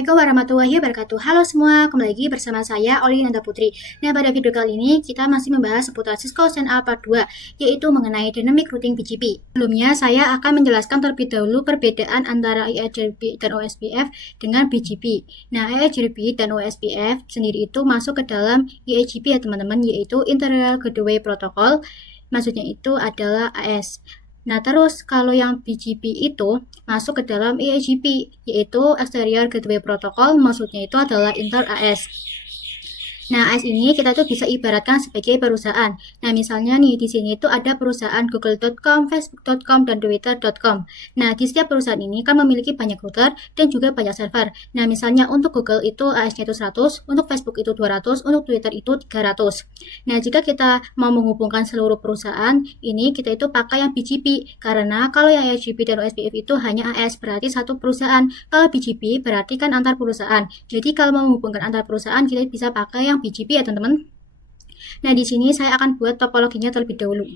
Assalamualaikum warahmatullahi wabarakatuh. Halo semua, kembali lagi bersama saya Oli Nanda Putri. Nah, pada video kali ini kita masih membahas seputar Cisco CNA Part 2, yaitu mengenai Dynamic Routing BGP. Sebelumnya, saya akan menjelaskan terlebih dahulu perbedaan antara IIGRP dan OSPF dengan BGP. Nah, IIGRP dan OSPF sendiri itu masuk ke dalam IIGP ya teman-teman, yaitu Interior Gateway Protocol. Maksudnya itu adalah AS. Nah, terus kalau yang BGP itu masuk ke dalam IIGP, yaitu Exterior Gateway Protocol, maksudnya itu adalah Inter AS. Nah, AS ini kita tuh bisa ibaratkan sebagai perusahaan. Nah, misalnya nih di sini itu ada perusahaan google.com, facebook.com, dan twitter.com. Nah, di setiap perusahaan ini kan memiliki banyak router dan juga banyak server. Nah, misalnya untuk Google itu AS-nya itu 100, untuk Facebook itu 200, untuk Twitter itu 300. Nah, jika kita mau menghubungkan seluruh perusahaan, ini kita itu pakai yang BGP. Karena kalau yang IIGP dan OSPF itu hanya AS, berarti satu perusahaan. Kalau BGP berarti kan antar perusahaan. Jadi kalau mau menghubungkan antar perusahaan, kita bisa pakai yang BGP ya teman-teman. Nah, di sini saya akan buat topologinya terlebih dahulu.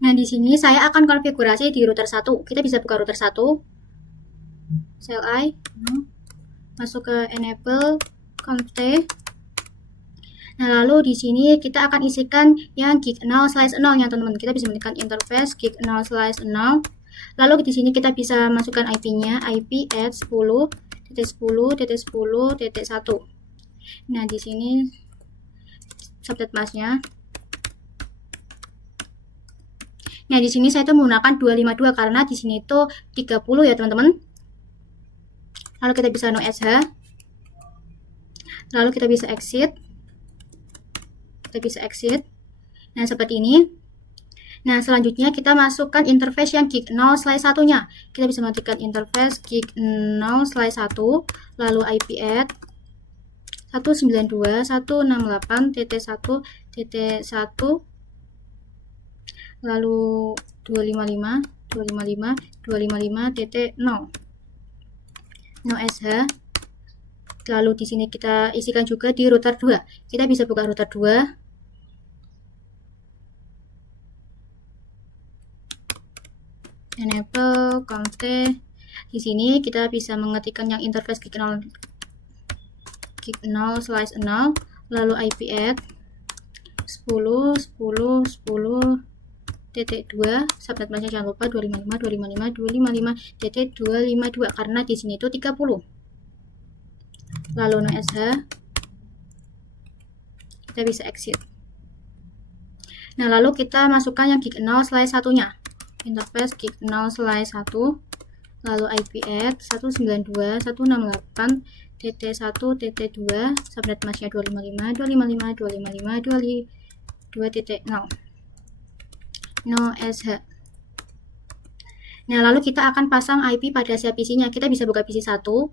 Nah, di sini saya akan konfigurasi di router 1. Kita bisa buka router 1. CLI, masuk ke enable conft. Nah, lalu di sini kita akan isikan yang gig 0/0 ya teman-teman. Kita bisa menekan interface gig 0/0. Lalu di sini kita bisa masukkan IP-nya, IP at 10.10.10.1. Nah, di sini subnet masknya. Nah, di sini saya itu menggunakan 252 karena di sini itu 30 ya, teman-teman. Lalu kita bisa no SH. Lalu kita bisa exit. Nah, seperti ini. Nah, selanjutnya kita masukkan interface yang gig 0/1-nya. Kita bisa matikan interface gig 0/1, lalu IP add 192.168.1.1, lalu 255.255.0 no SH. Lalu di sini kita isikan juga di router 2. Kita bisa buka router 2. Enable conft. Di sini kita bisa mengetikkan yang interface gig 0/0, lalu IP add 10.10.10.2, subnet masknya jangan lupa 255.255.255.252 karena di sini itu 30. Lalu no SH. Kita bisa exit. Nah, lalu kita masukkan yang gig 0/1-nya. Interface gig 0/1, lalu IP add 192.168.1.2, subnet masknya 255.255.255.2.0 no SH. Nah, lalu kita akan pasang IP pada setiap PC-nya. Kita bisa buka PC 1,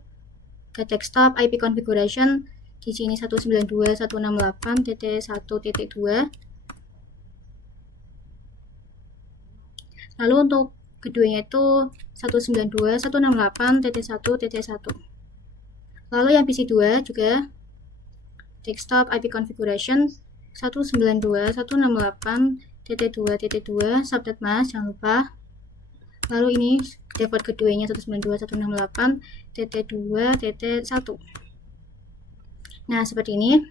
ke desktop IP configuration. Di sini 192.168.1.2. Lalu untuk keduanya itu 192.168.1.1. Lalu yang PC 2 juga desktop IP configuration 192.168.2.2 subnet mas, jangan lupa. Lalu ini default keduanya 192.168.2.1. Nah, seperti ini.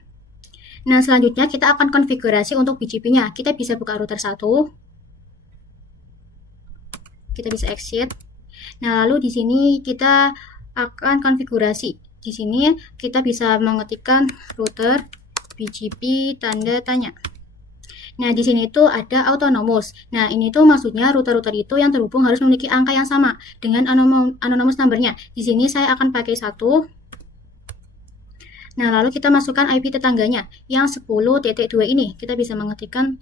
Nah, selanjutnya kita akan konfigurasi untuk BGP-nya. Kita bisa buka router 1. Kita bisa exit. Nah, lalu di sini kita akan konfigurasi. Di sini kita bisa mengetikkan router BGP tanda tanya. Nah, di sini itu ada autonomous. Nah, ini tuh maksudnya router-router itu yang terhubung harus memiliki angka yang sama dengan anonymous number-nya. Di sini saya akan pakai 1. Nah, lalu kita masukkan IP tetangganya yang 10.2 ini. Kita bisa mengetikkan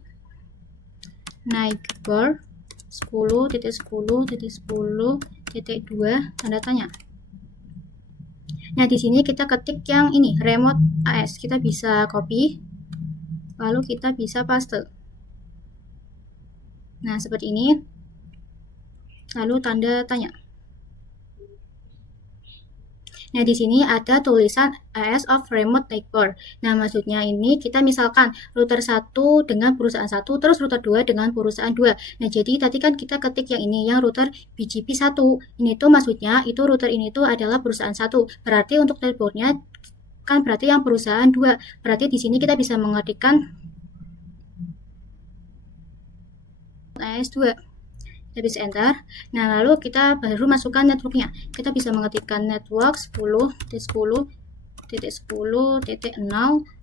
neighbor 10.10.10.2 tanda tanya. Nah, di sini kita ketik yang ini, remote AS. Kita bisa copy, lalu kita bisa paste. Nah, seperti ini. Lalu tanda tanya. Nah, di sini ada tulisan AS of remote neighbor. Nah, maksudnya ini kita misalkan router 1 dengan perusahaan 1, terus router 2 dengan perusahaan 2. Nah, jadi tadi kan kita ketik yang ini, yang router BGP 1. Ini tuh maksudnya itu router ini tuh adalah perusahaan 1. Berarti untuk networknya kan berarti yang perusahaan 2. Berarti di sini kita bisa mengetikkan AS 2. Kita bisa enter. Nah, lalu kita baru masukkan networknya. Kita bisa mengetikkan network 10.10.10.0,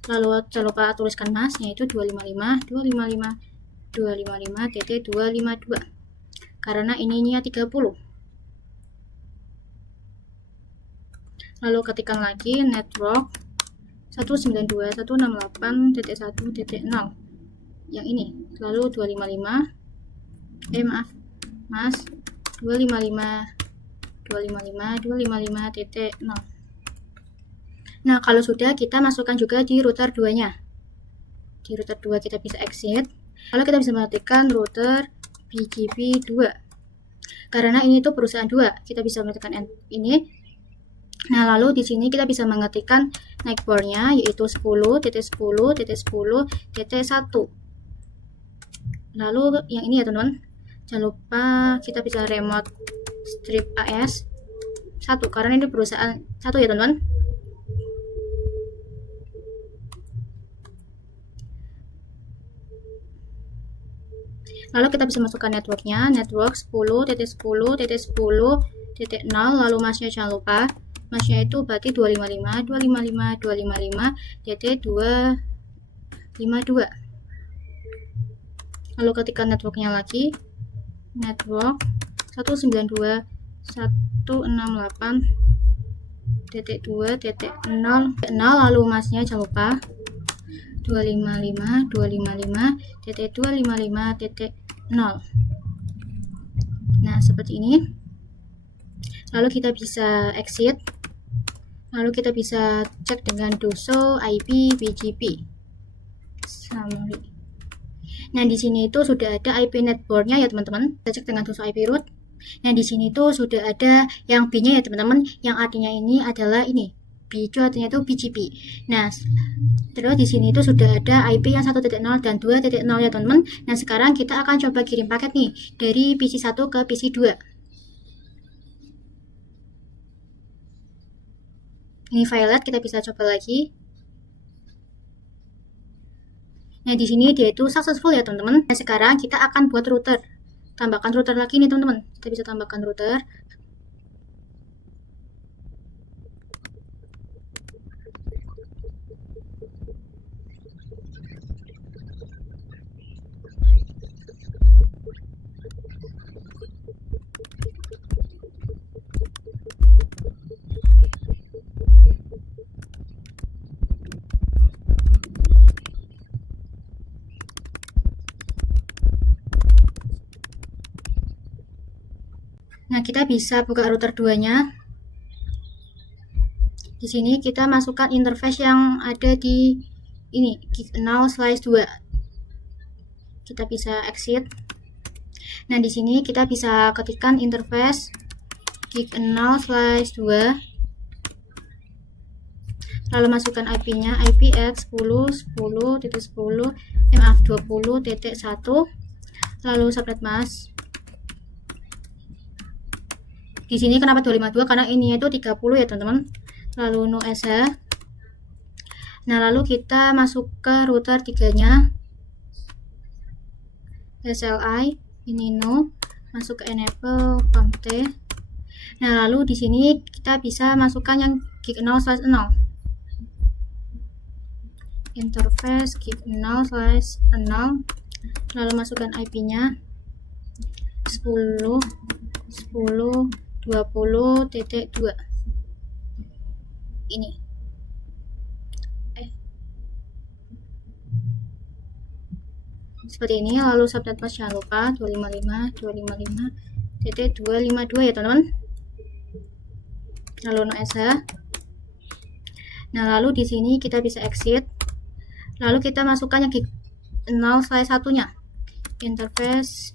lalu jangan lupa tuliskan masnya itu 255.255.255.252 karena ininya 30. Lalu ketikkan lagi network 192.168.1.0 yang ini, lalu 255.255.255.0. Nah, kalau sudah, kita masukkan juga di router 2-nya. Di router 2 kita bisa exit. Lalu kita bisa mengetikkan router BGP 2. Karena ini tuh perusahaan 2, kita bisa mengetikkan ini. Nah, lalu di sini kita bisa mengetikkan neighbor-nya yaitu 10.10.10.1. Lalu yang ini ya, teman-teman. Jangan lupa kita bisa remote strip AS 1 karena ini perusahaan 1 ya, teman-teman. Lalu kita bisa masukkan networknya, network 10.10.10.0, lalu masnya jangan lupa. Masnya itu berarti 255.255.252. Lalu ketikkan networknya lagi, network 192.168.2.0, lalu masnya jangan lupa 255.255.255.0. Nah, seperti ini. Lalu kita bisa exit. Lalu kita bisa cek dengan doso IP BGP summary. Nah, di sini itu sudah ada IP network-nya ya, teman-teman. Kita cek dengan doso IP root. Nah, di sini itu sudah ada yang B-nya ya, teman-teman. Yang artinya ini adalah ini. B itu artinya itu BGP. Nah, terus di sini itu sudah ada IP yang 1.0 dan 2.0 ya, teman-teman. Nah, sekarang kita akan coba kirim paket nih dari PC 1 ke PC 2. Ini violet, kita bisa coba lagi. Nah, di sini dia itu successful ya, teman-teman. Nah, sekarang kita akan buat router. Tambahkan router lagi nih, teman-teman. Kita bisa tambahkan router. Nah, kita bisa buka router 2-nya. Di sini kita masukkan interface yang ada di ini, gig0/2. Kita bisa exit. Nah, di sini kita bisa ketikkan interface gig0/2. lalu masukkan IP-nya, IPX 10.10.10, maaf 20.1, lalu subnet mask. Di sini kenapa 252? Karena ini itu 30 ya teman-teman. Lalu no SH. Nah, lalu kita masuk ke router 3-nya. SLI, ini no, masuk ke enable COMT. Nah, lalu di sini kita bisa masukkan yang gig 0/0. Interface gig 0/0. Lalu masukkan IP-nya 10.10.20.2. Ini. Seperti ini. Lalu subnet mask jangan lupa 255.255.252 ya teman-teman. Lalu no SH. Nah, lalu di sini kita bisa exit. Lalu kita masukkan yang gig 0/1-nya. Interface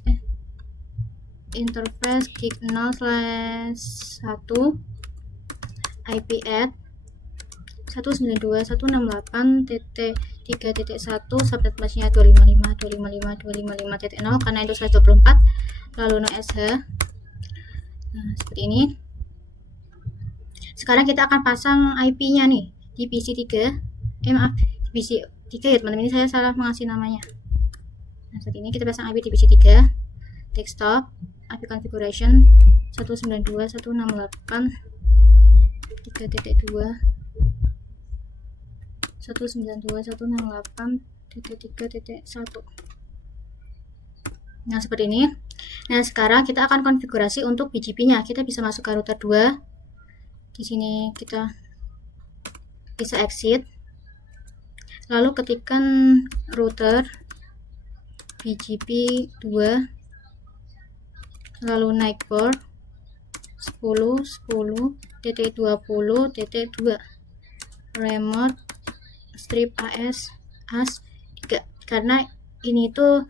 gig 0/1 IP add 192.168.3.1 subnet masknya 255.255.255.0 karena itu 124. Lalu no SH. Nah, seperti ini. Sekarang kita akan pasang IP-nya nih di PC 3. Maaf, di PC 3 ya teman-teman, ini saya salah mengasih namanya. Nah, seperti ini kita pasang IP di PC 3. Desktop, IP configuration 192.168.3.2, 192.168.3.1. Nah, seperti ini. Nah, sekarang kita akan konfigurasi untuk BGP-nya. Kita bisa masuk ke router 2. Di sini kita bisa exit. Lalu ketikkan router BGP 2, lalu naik port 10.10.20.2 remote strip AS 3, karena ini tuh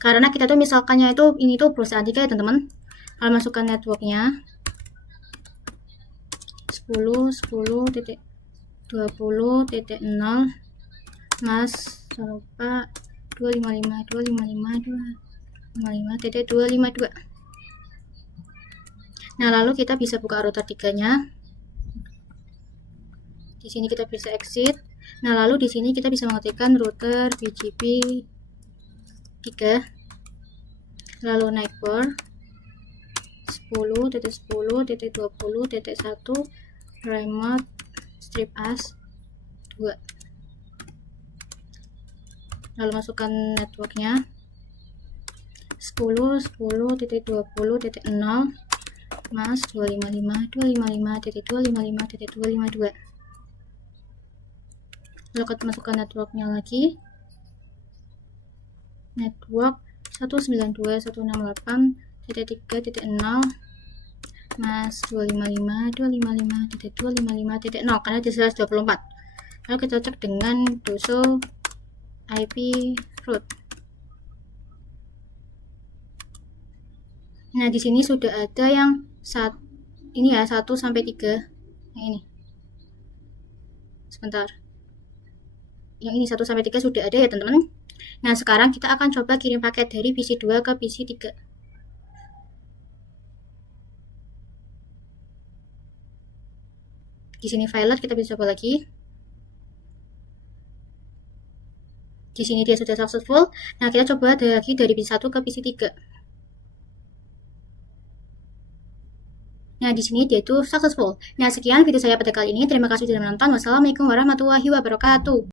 karena kita tuh misalkannya itu ini tuh perusahaan 3 ya teman-teman. Kalau masukkan networknya 10.10.20.0 mas, jangan lupa 255.255.255.252. Nah, lalu kita bisa buka router 3-nya. Di sini kita bisa exit. Nah, lalu di sini kita bisa mengetikkan router BGP 3, lalu naik port 10.10.20.1 remote strip AS 2, lalu masukkan networknya 10.10.20.0 mas 255.255.255.252. Lalu kita masukkan networknya lagi, network 192.168.3.0 mas 255.255.255.0 karena di 124. Lalu kita cek dengan doso IP root. Nah, di sini sudah ada yang ini ya 1 sampai 3. Yang ini. Sebentar. Yang ini 1 sampai 3 sudah ada ya, teman-teman. Nah, sekarang kita akan coba kirim paket dari PC 2 ke PC 3. Di sini violet, kita bisa coba lagi. Di sini dia sudah successful. Nah, kita coba lagi dari PC 1 ke PC 3. Nah, di sini dia itu successful. Nah, sekian video saya pada kali ini. Terima kasih sudah menonton. Wassalamualaikum warahmatullahi wabarakatuh.